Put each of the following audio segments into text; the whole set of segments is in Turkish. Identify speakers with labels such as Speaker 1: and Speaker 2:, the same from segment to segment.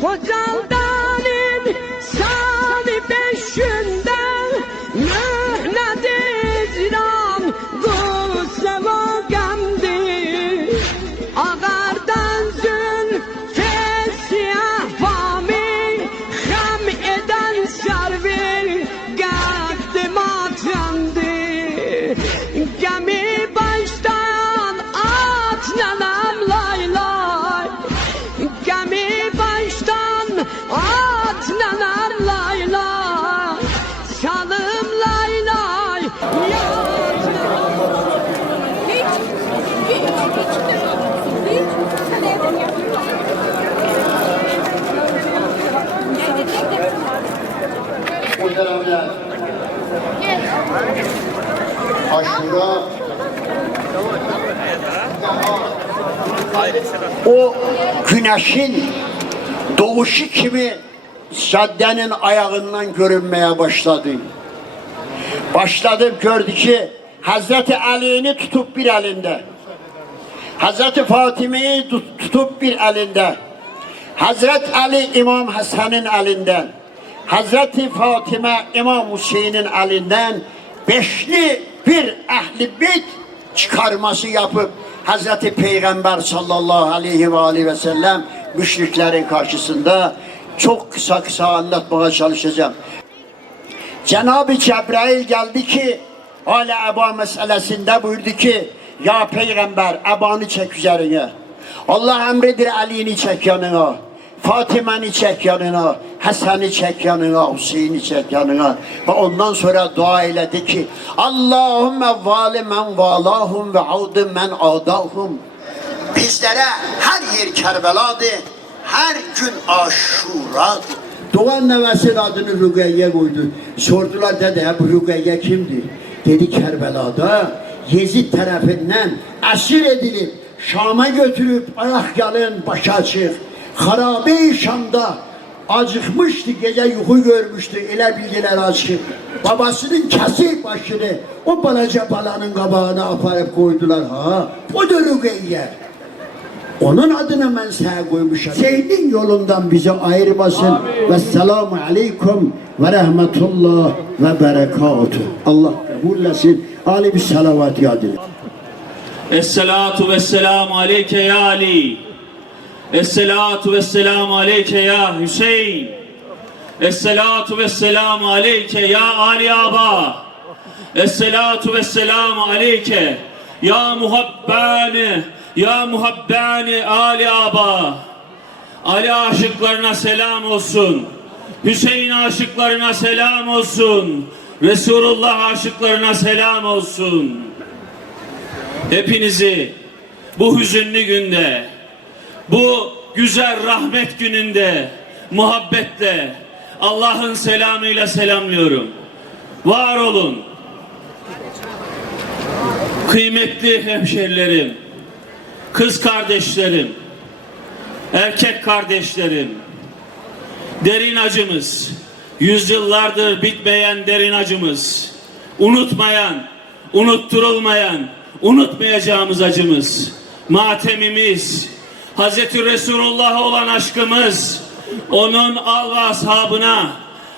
Speaker 1: Hocalı aşura o güneşin doğuşu kimi caddenin ayağından görünmeye başladı. Başladım gördü ki Hazreti Ali'ni tutup bir elinde. Hazreti Fatime'yi tut- tutup bir elinde. Hazret Ali İmam Hasan'ın elinden. Hazreti Fatime İmam Hüseyin'in elinden beşli bir ehli beyt çıkarması yapıp Hazreti Peygamber sallallahu aleyhi ve aleyhi ve sellem müşriklerin karşısında çok kısa kısa anlatmaya çalışacağım. Cenab-ı Cebrail geldi ki Ali Eba meselesinde buyurdu ki ya peygamber ebanı çek üzerine. Allah emridir Ali'ni çek yanına. Fatime'ni çek yanına. Hasan'ı çek yanına. Hüseyin'i çek yanına. Ve ondan sonra dua eyledi ki Allahümme vali men valahum ve audu men adahum. Bizlere her yer Kerbela'dır. Her gün aşuradır. Doğan nevesinin adını Rugeyye koydu. Sordular dede ya bu Rugeyye kimdi? Dedi Kerbela'da Yezid tarafından esir edilip Şam'a götürüp ayak yalın başa açık. Harabe-i Şam'da acıkmıştı gece yuhu görmüştü ele bilgiler açık. Babasının kesik başını o balaca balanın kabağına aparıp koydular ha. O da Rugeyye. Onun adına ben sana koymuşum. Senin yolundan bizi ayırmasın. Ve selamu aleyküm ve rahmetullah ve berekatuhu. Allah kabul etsin. Ali bir salavat yad edin.
Speaker 2: Esselatu vesselamu aleyke ya Ali. Esselatu vesselamu aleyke ya Hüseyin. Esselatu vesselamu aleyke ya Ali Aba. Esselatu vesselamu aleyke ya muhabbani ya muhabbani Ali Aba. Ali aşıklarına selam olsun. Hüseyin aşıklarına selam olsun. Resulullah aşıklarına selam olsun. Hepinizi bu hüzünlü günde, bu güzel rahmet gününde muhabbetle Allah'ın selamıyla selamlıyorum. Var olun. Kıymetli hemşerilerim, kız kardeşlerim, erkek kardeşlerim, derin acımız, yüzyıllardır bitmeyen derin acımız, unutmayan, unutturulmayan, unutmayacağımız acımız, matemimiz, Hazreti Resulullah'a olan aşkımız, onun al ve ashabına,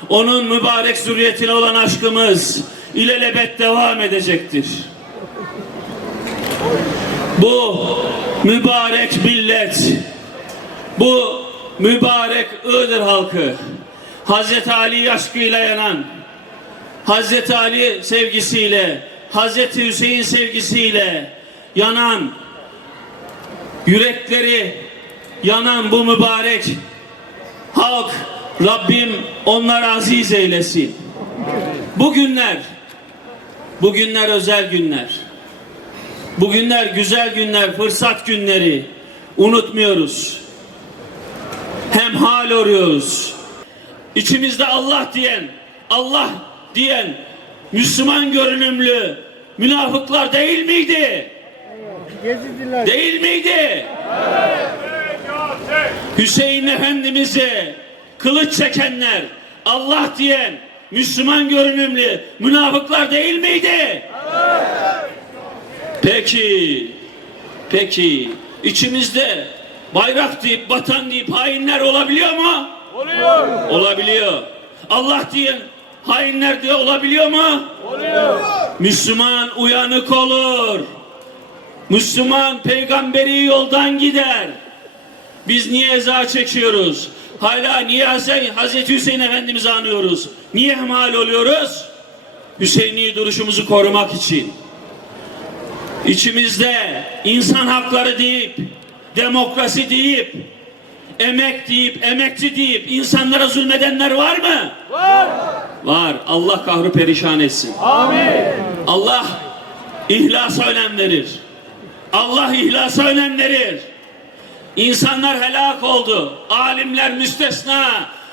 Speaker 2: onun mübarek zürriyetine olan aşkımız ilelebet devam edecektir. Bu mübarek millet, bu mübarek Iğdır halkı, Hazreti Ali aşkıyla yanan, Hazreti Ali sevgisiyle, Hazreti Hüseyin sevgisiyle yanan, yürekleri yanan bu mübarek halk Rabbim onları aziz eylesin. Bugünler, bugünler özel günler. Bugünler güzel günler, fırsat günleri. Unutmuyoruz. Hem hal arıyoruz. İçimizde Allah diyen, Allah diyen Müslüman görünümlü münafıklar değil miydi? Değil miydi? Hüseyin Efendimiz'e kılıç çekenler, Allah diyen Müslüman görünümlü münafıklar değil miydi? Peki, peki içimizde bayrak deyip, vatan deyip hainler olabiliyor mu? Oluyor. Olabiliyor. Allah diyen hainler diye olabiliyor mu? Oluyor. Müslüman uyanık olur. Müslüman peygamberi yoldan gider. Biz niye eza çekiyoruz? Hala niye Hazreti Hüseyin Efendimiz'i anıyoruz? Niye mal oluyoruz? Hüseyini duruşumuzu korumak için. İçimizde insan hakları deyip, demokrasi deyip, emek deyip, emekçi deyip insanlara zulmedenler var mı? Var. Var. Allah kahrı perişan etsin. Amin. Allah ihlasa önem verir. Allah ihlasa önem verir. İnsanlar helak oldu. Alimler müstesna.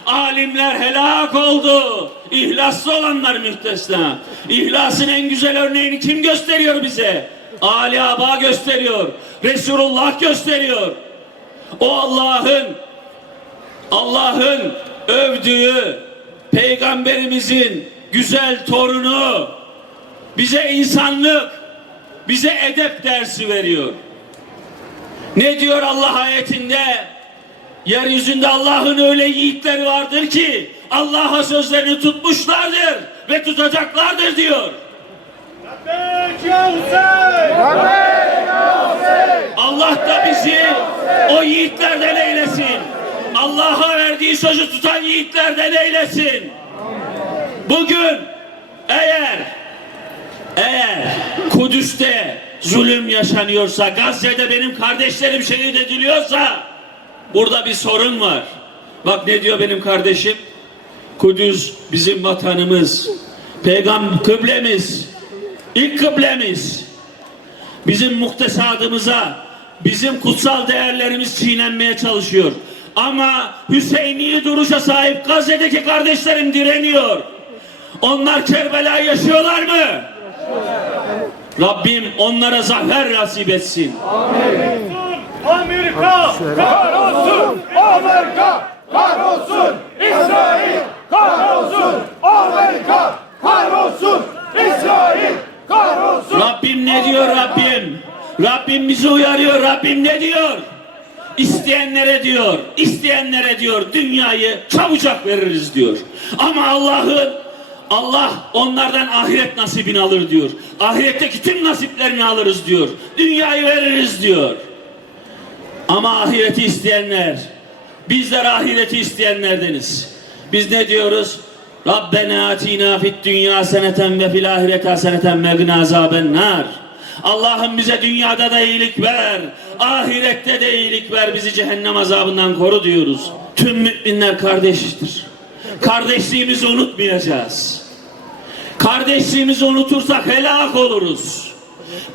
Speaker 2: Alimler helak oldu. İhlaslı olanlar müstesna. İhlasın en güzel örneğini kim gösteriyor bize? Ali Aba gösteriyor. Resulullah gösteriyor. O Allah'ın Allah'ın övdüğü peygamberimizin güzel torunu bize insanlık, bize edep dersi veriyor. Ne diyor Allah ayetinde? Yeryüzünde Allah'ın öyle yiğitleri vardır ki Allah'a sözlerini tutmuşlardır ve tutacaklardır diyor. Allah da bizi o yiğitlerden eylesin. Allah'a verdiği sözü tutan yiğitlerden eylesin. Bugün eğer eğer Kudüs'te zulüm yaşanıyorsa, Gazze'de benim kardeşlerim şehit ediliyorsa burada bir sorun var. Bak ne diyor benim kardeşim? Kudüs bizim vatanımız, peygamber kıblemiz, ilk kıblemiz. Bizim muktesadımıza, bizim kutsal değerlerimiz çiğnenmeye çalışıyor. Ama Hüseyin'i duruşa sahip Gazze'deki kardeşlerim direniyor. Onlar Kerbela yaşıyorlar mı? Rabbim onlara zafer nasip etsin.
Speaker 3: Amerika kahrolsun! Amerika kahrolsun! İsrail kahrolsun! Amerika kahrolsun! İsrail kahrolsun!
Speaker 2: Rabbim ne diyor Rabbim? Rabbim bizi uyarıyor. Rabbim ne diyor? İsteyenlere diyor, isteyenlere diyor dünyayı çabucak veririz diyor. Ama Allah'ın Allah onlardan ahiret nasibini alır diyor. Ahiretteki tüm nasiplerini alırız diyor. Dünyayı veririz diyor. Ama ahireti isteyenler, bizler ahireti isteyenlerdeniz. Biz ne diyoruz? Rabbena atina fid dünya seneten ve fil ahireti haseneten ve gına azaben nar. Allah'ım bize dünyada da iyilik ver, ahirette de iyilik ver, bizi cehennem azabından koru diyoruz. Tüm müminler kardeştir. Kardeşliğimizi unutmayacağız. Kardeşliğimizi unutursak helak oluruz.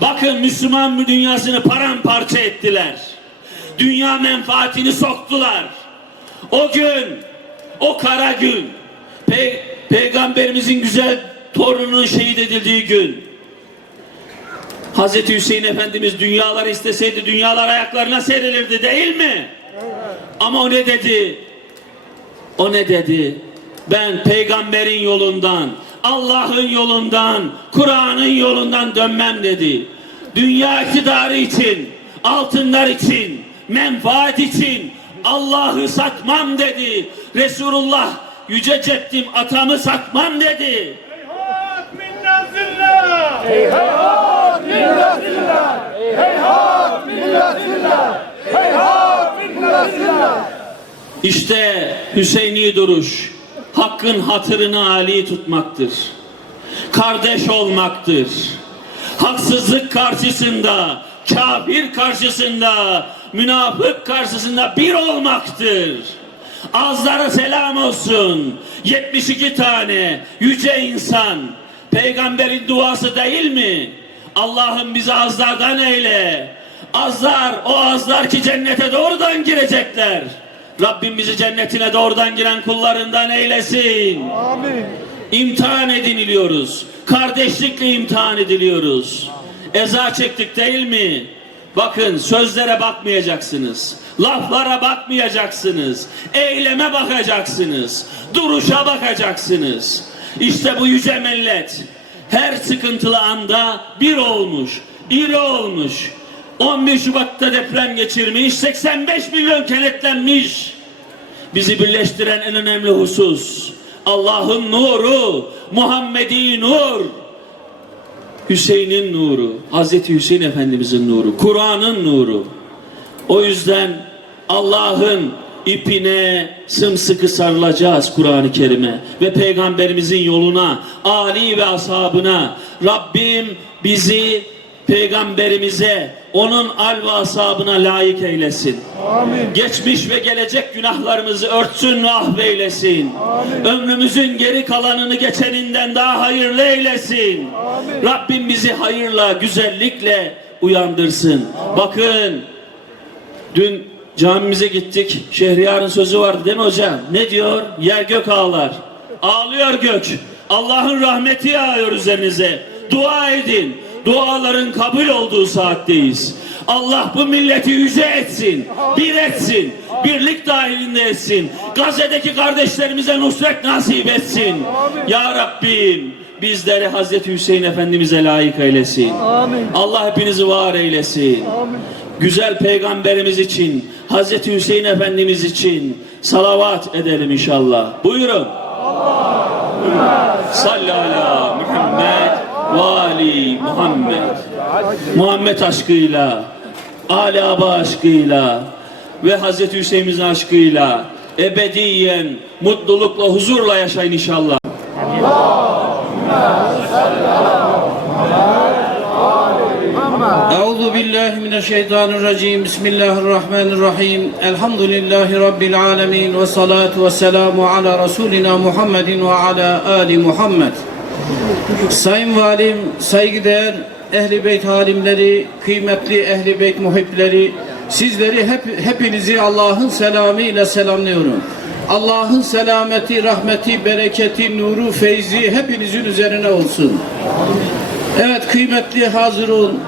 Speaker 2: Bakın Müslüman dünyasını paramparça ettiler. Dünya menfaatini soktular. O gün, o kara gün, Pey- Peygamberimizin güzel torununun şehit edildiği gün, Hazreti Hüseyin Efendimiz dünyaları isteseydi dünyalar ayaklarına serilirdi değil mi? Ama o ne dedi? O ne dedi? Ben peygamberin yolundan, Allah'ın yolundan, Kur'an'ın yolundan dönmem dedi. Dünya iktidarı için, altınlar için, menfaat için Allah'ı satmam dedi. Resulullah yüce ceddim atamı satmam dedi.
Speaker 3: Heyhat minnazillah! Heyhat minnazillah! Heyhat minnazillah! Heyhat minnazillah!
Speaker 2: İşte Hüseyini duruş, hakkın hatırını âli tutmaktır. Kardeş olmaktır. Haksızlık karşısında, kafir karşısında, münafık karşısında bir olmaktır. Azlara selam olsun. 72 tane yüce insan. Peygamberin duası değil mi? Allah'ım bizi azlardan eyle. Azlar, o azlar ki cennete doğrudan girecekler. Rabbim bizi cennetine doğrudan giren kullarından eylesin.
Speaker 3: Amin.
Speaker 2: İmtihan ediliyoruz. Kardeşlikle imtihan ediliyoruz. Eza çektik değil mi? Bakın sözlere bakmayacaksınız. Laflara bakmayacaksınız. Eyleme bakacaksınız. Duruşa bakacaksınız. İşte bu yüce millet her sıkıntılı anda bir olmuş, iri olmuş. 11 Şubat'ta deprem geçirmiş, 85 milyon kenetlenmiş. Bizi birleştiren en önemli husus Allah'ın nuru, Muhammedi nur. Hüseyin'in nuru, Hazreti Hüseyin Efendimizin nuru, Kur'an'ın nuru. O yüzden Allah'ın ipine sımsıkı sarılacağız Kur'an-ı Kerim'e ve Peygamberimizin yoluna, Ali ve ashabına. Rabbim bizi Peygamberimize, onun al ve ashabına layık eylesin. Geçmiş ve gelecek günahlarımızı örtsün ve affeylesin. Ömrümüzün geri kalanını geçeninden daha hayırlı eylesin. Rabbim bizi hayırla, güzellikle uyandırsın. Bakın Dün camimize gittik. Şehriyar'ın sözü vardı değil mi hocam? Ne diyor? Yer gök ağlar. Ağlıyor gök. Allah'ın rahmeti yağıyor üzerinize. Dua edin. Duaların kabul olduğu saatteyiz. Allah bu milleti yüce etsin, bir etsin, birlik dahilinde etsin. Gazze'deki kardeşlerimize nusret nasip etsin. Ya Rabbim bizleri Hazreti Hüseyin Efendimiz'e layık eylesin. Allah hepinizi var eylesin güzel peygamberimiz için, Hazreti Hüseyin Efendimiz için salavat edelim inşallah. Buyurun. Salli ala Muhammed Vali Muhammed Muhammed aşkıyla Ali Aba aşkıyla ve Hazreti Hüseyin'in aşkıyla ebediyen mutlulukla huzurla yaşayın inşallah.
Speaker 4: Euzu billahi mineşşeytanirracim. Bismillahirrahmanirrahim. Elhamdülillahi rabbil alamin ve salatu vesselamü ala resulina Muhammedin ve ala ali Muhammed. Sayın Valim, saygıdeğer Ehli Beyt halimleri, kıymetli Ehli Beyt muhipleri sizleri hep, hepinizi Allah'ın selamı ile selamlıyorum. Allah'ın selameti, rahmeti, bereketi, nuru, feyzi hepinizin üzerine olsun. Evet kıymetli hazırun.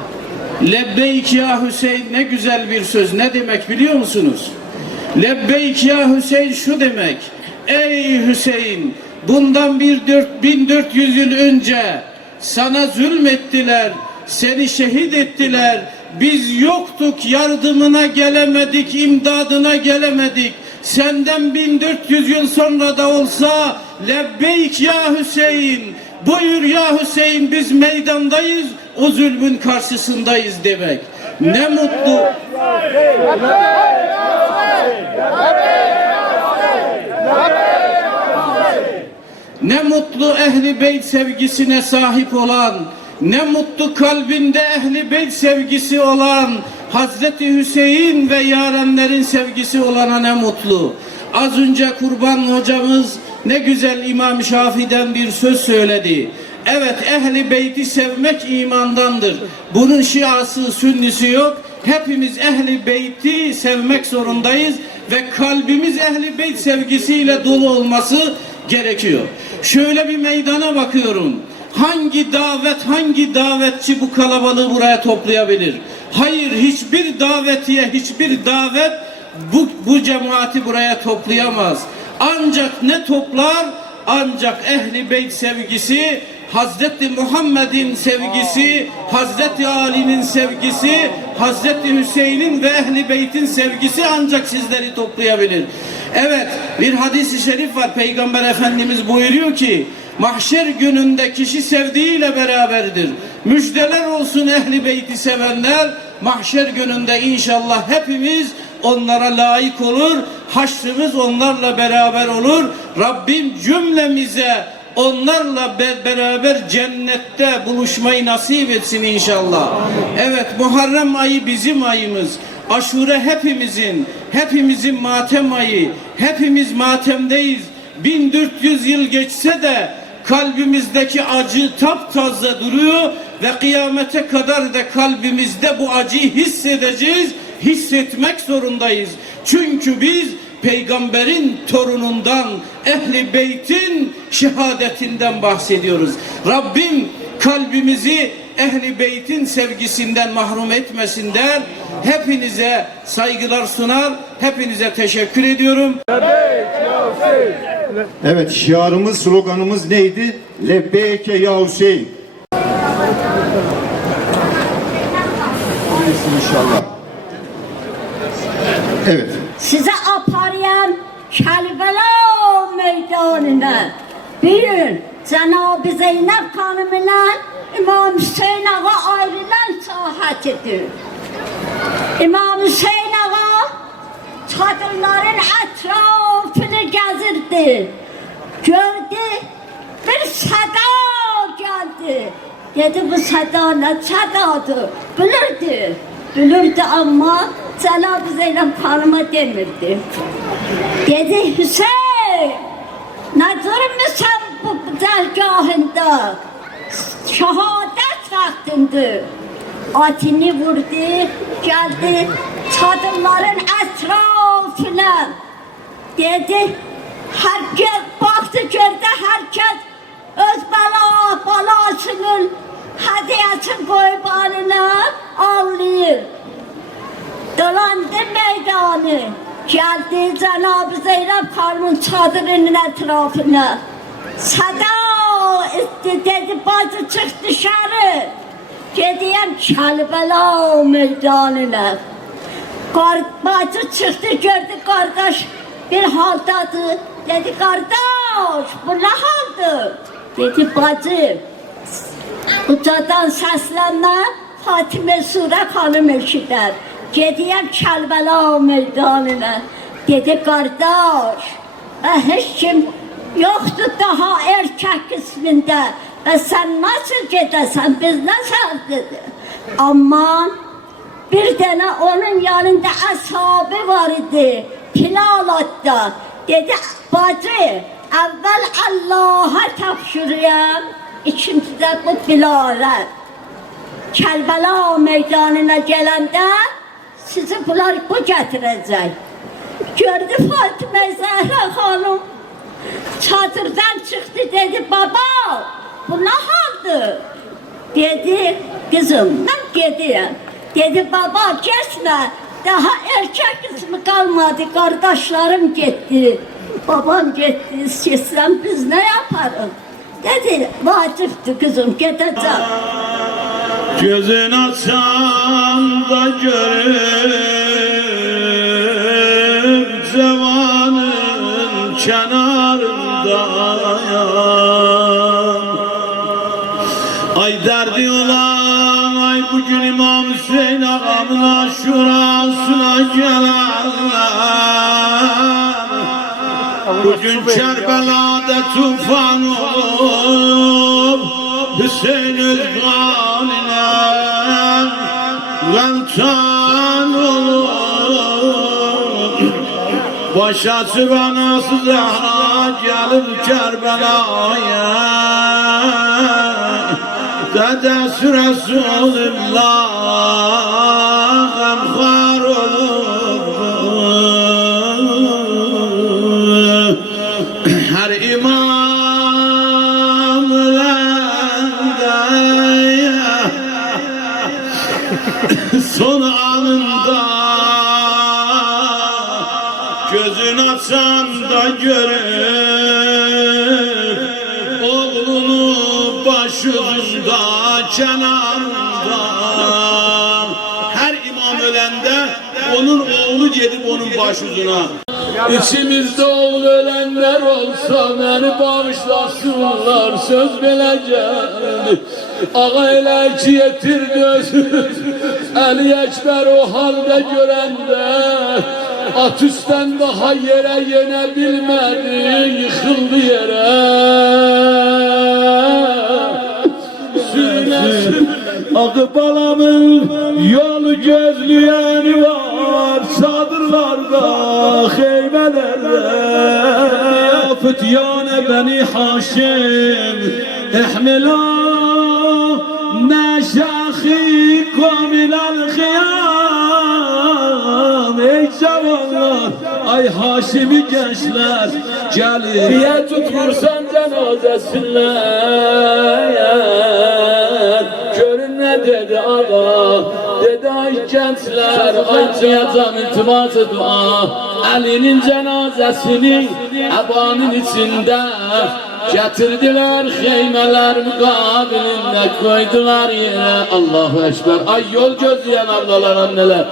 Speaker 4: Lebbeyk ya Hüseyin ne güzel bir söz. Ne demek biliyor musunuz? Lebbeyk ya Hüseyin şu demek. Ey Hüseyin bundan bir dört, 1400 yıl önce sana zulmettiler. Seni şehit ettiler. Biz yoktuk yardımına gelemedik, imdadına gelemedik. Senden 1400 yıl sonra da olsa lebbeyk ya Hüseyin Buyur ya Hüseyin biz meydandayız, o zulmün karşısındayız demek. Ne mutlu. Ne mutlu ehli beyt sevgisine sahip olan, ne mutlu kalbinde ehli beyt sevgisi olan, Hazreti Hüseyin ve yarenlerin sevgisi olana ne mutlu. Az önce kurban hocamız ne güzel İmam Şafii'den bir söz söyledi. Evet ehli beyti sevmek imandandır. Bunun şiası sünnisi yok. Hepimiz ehli beyti sevmek zorundayız ve kalbimiz ehli beyt sevgisiyle dolu olması gerekiyor. Şöyle bir meydana bakıyorum. Hangi davet, hangi davetçi bu kalabalığı buraya toplayabilir? Hayır, hiçbir davetiye, hiçbir davet bu, bu cemaati buraya toplayamaz. Ancak ne toplar? Ancak ehli beyt sevgisi, Hazreti Muhammed'in sevgisi, Hazreti Ali'nin sevgisi, Hazreti Hüseyin'in ve ehli beytin sevgisi ancak sizleri toplayabilir. Evet, bir hadis-i şerif var. Peygamber Efendimiz buyuruyor ki, mahşer gününde kişi sevdiğiyle beraberdir. Müjdeler olsun ehli beyti sevenler, mahşer gününde inşallah hepimiz onlara layık olur. Haşrımız onlarla beraber olur. Rabbim cümlemize onlarla be- beraber cennette buluşmayı nasip etsin inşallah. Evet Muharrem ayı bizim ayımız. Aşure hepimizin, hepimizin matem ayı. Hepimiz matemdeyiz. 1400 yıl geçse de kalbimizdeki acı taptaze duruyor ve kıyamete kadar da kalbimizde bu acıyı hissedeceğiz, hissetmek zorundayız. Çünkü biz peygamberin torunundan, ehli beytin şehadetinden bahsediyoruz. Rabbim kalbimizi ehli beytin sevgisinden mahrum etmesinden hepinize saygılar sunar, hepinize teşekkür ediyorum.
Speaker 5: Evet şiarımız, sloganımız neydi? Lebbeyke ya Hüseyin. inşallah. Evet.
Speaker 6: Size aparayım Kerbela meydanına. Bilin Cenab-ı Zeynep hanımla İmam Hüseyin Ağa ayrılan sahatidir. İmam Hüseyin Ağa çadırların etrafını gezirdi. Gördü bir sada geldi. Dedi bu sada ne sadadır? Bilirdi. Bilirdi ama Cenab-ı Zeynep hanıma demirdi. Dedi Hüseyin ne durmuşsun bu dergahında? Şehadet vaktindir. Atini vurdu, geldi çadırların etrafına. Dedi, herkes baktı gördü herkes öz bela balasının hediyesini koyup eline ağlıyor. Dolandı meydanı. Geldi Cenab-ı Zeynep Hanım'ın çadırının etrafına. Sada etti dedi bacı çık dışarı. Gideyim Kerbela meydanına. Bacı çıktı gördü kardeş bir haldadır. Dedi kardeş bu ne haldır? Dedi bacı Ucadan səslənmə Fatimə Surə xanım eşidər. Gediyəm Kərbəla meydanına. Dedi qardaş, və heç kim yoxdur daha erkək qismində. Və sən nasıl gedəsən, biz nasıl dedi. Amma bir dənə onun yanında əshabı var idi. Pilalatda. Dedi, bacı, əvvəl Allaha tapşırıyam, ikincidə bu Bilalə. Kərbəla meydanına gələndə sizi bunlar bu gətirəcək. Gördü Fatimə Zəhra xanım çadırdan çıxdı dedi baba bu ne haldır? Dedi kızım ben gediyim. Dedi baba geçme daha erkek kısmı kalmadı kardeşlerim gitti. Babam gitti istesem biz ne yaparız? Dedi vacipti kızım gideceğim.
Speaker 7: Gözün açan da görüp Zamanın kenarında Ay derdi olan ay bugün İmam Hüseyin ağamın aşurasına gelenler Bugün Kerbela'da tufan olup Hüseyin Özgan'ına Galtan olur Başası banası Zahra gelip Kerbela'ya Dedesi Resulullah Emhar olur. Her imam Son anında Gözün açan da görür kenarında Her imam ölende onun oğlu gelip onun başucuna.
Speaker 8: İçimizde oğul ölenler olsa beni bağışlasınlar söz belə geldi Ağa elə ki yetirdi Əli Ekber o halde görende. At üstten daha yere yene bilmedi Yıkıldı yere Sürüne Akı balamın yolu gözleyeni var. Çadırlarda, heybelerde Fütyane beni Haşim. İhmila Neşahi komilal kıyam. Ey cavanlar, ay Haşimi gençler Gelir Niye tutmursan cenazesinler Görün ne dedi ağa Dedi ay gençler acıyacağım iltiması dua Ali'nin cenazesini ebanın içinde Getirdiler xeymeler mukabilinde koydular yere Allahu Ekber. Ay yol gözleyen ablalar anneler.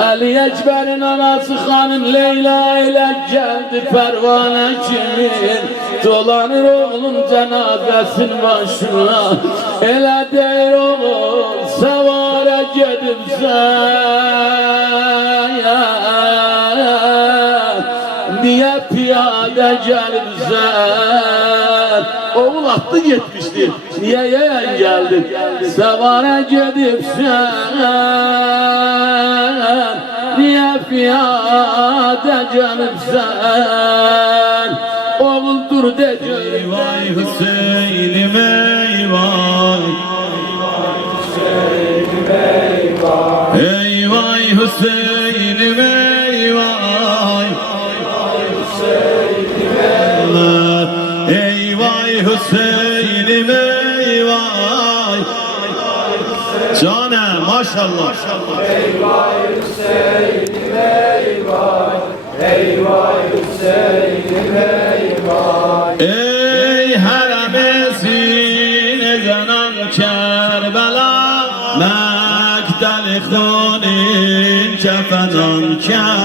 Speaker 8: Ali Ekber'in anası hanım Leyla ile geldi pervane kimin? Dolanır oğlum cenazesinin başına. Elə deyir oğul sevara gedib sen Niye piyade gelibsen Oğul attı gitmişti Niye yeğen geldin Sevara gedib sen. Niye piyade gelibsen Oğul dur de Vay Hüseyin'im eyvah vay Hüseyin'im eyvah. Cane maşallah. Ey haramesine zanan Kerbela Mekdel khunin kefenan Kerbela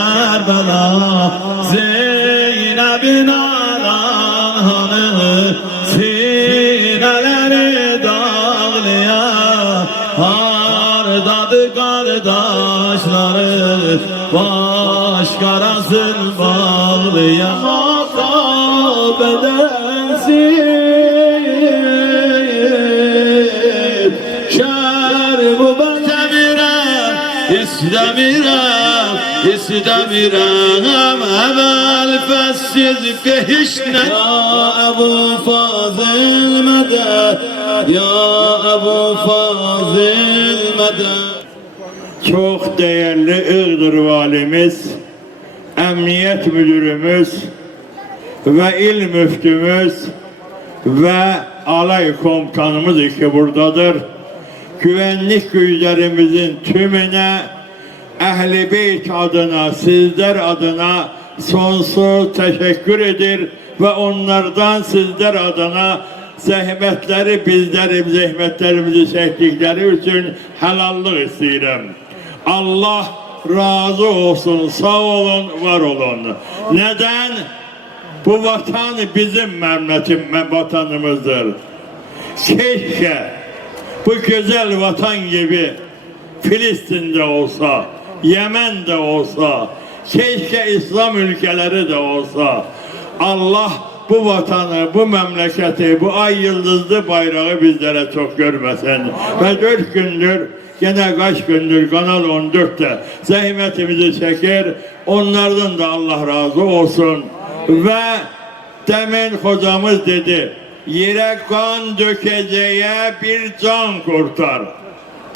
Speaker 8: İstemirem İstemirem Evvel fessiz behişne Ya Ebu Fazıl medet Ya Ebu Fazıl medet
Speaker 3: Çok değerli Iğdır valimiz, emniyet müdürümüz ve il müftümüz ve alay komutanımız iki buradadır. Güvenlik güçlerimizin tümüne Ehl-i Beyt adına, sizler adına sonsuz teşekkür edir ve onlardan sizler adına zahmetleri bizlerim zahmetlerimizi çektikleri için helallik isterim. Allah razı olsun, sağ olun, var olun. Neden? Bu vatan bizim memlekim, vatanımızdır. Keşke bu güzel vatan gibi Filistin'de olsa, Yemen'de olsa, keşke İslam ülkeleri de olsa Allah bu vatanı, bu memleketi, bu ay yıldızlı bayrağı bizlere çok görmesin. Ve dört gündür, gene kaç gündür Kanal 14'te zahmetimizi çeker. Onlardan da Allah razı olsun. Ve demin hocamız dedi, yere kan dökeceğe bir can kurtar.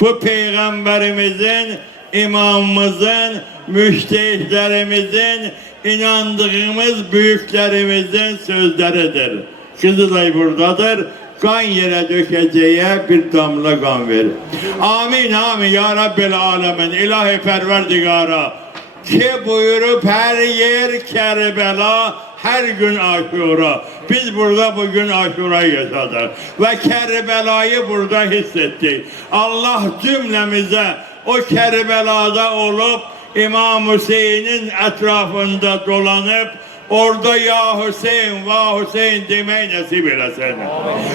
Speaker 3: Bu peygamberimizin, imamımızın, müştehitlerimizin, inandığımız büyüklerimizin sözleridir. Kızılay buradadır. Kan yere dökeceğe bir damla kan ver. Amin amin ya Rabbil alemin. İlahi perverdigara. Ki buyurup her yer Kerbela, her gün aşura. Biz burada bugün aşurayı yaşadık. Ve Kerbela'yı burada hissettik. Allah cümlemize o Kerbela'da olup İmam Hüseyin'in etrafında dolanıp Orada ya Hüseyin, va Hüseyin demeyi nasip eylesin.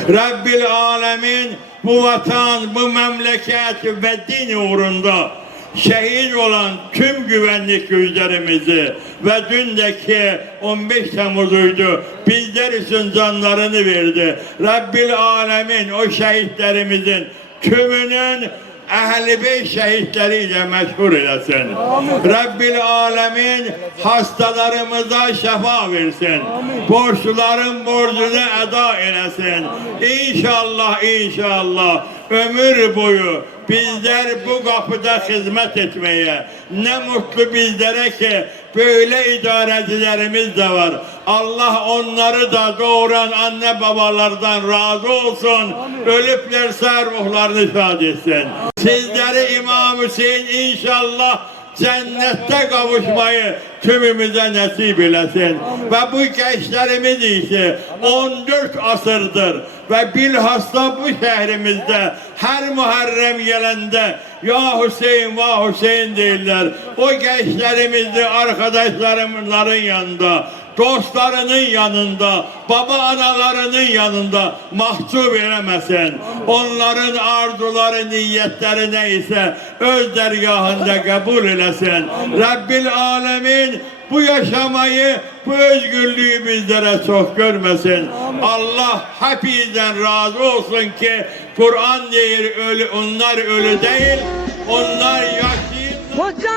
Speaker 3: Rabbil alemin bu vatan, bu memleket ve din uğrunda şehit olan tüm güvenlik güçlerimizi ve dündeki 15 Temmuz'uydu. Bizler için canlarını verdi. Rabbil alemin o şehitlerimizin tümünün Ehl-i Beyt şehitleriyle meşhur eylesin. Rabbil alemin hastalarımıza şefa versin. Borçluların borcunu eda eylesin. İnşallah inşallah ömür boyu bizler bu kapıda hizmet etmeye ne mutlu bizlere ki böyle idarecilerimiz de var. Allah onları da doğuran anne babalardan razı olsun. Ölüplerse ruhlarını şad etsin. Sizleri İmam Hüseyin inşallah cennette kavuşmayı tümümüze nasip eylesin. Ve bu gençlerimiz ise 14 asırdır ve bilhassa bu şehrimizde her Muharrem gelende ya Hüseyin va Hüseyin değiller. O gençlerimizi arkadaşlarımların yanında dostlarının yanında, baba analarının yanında mahcup eylemesin. Onların arzuları, niyetleri neyse öz dergahında kabul eylesin. Rabbil Alemin bu yaşamayı, bu özgürlüğü bizlere çok görmesin. Allah hepinizden razı olsun ki Kur'an değil, ölü, onlar ölü değil, onlar yaşayın.
Speaker 9: Koca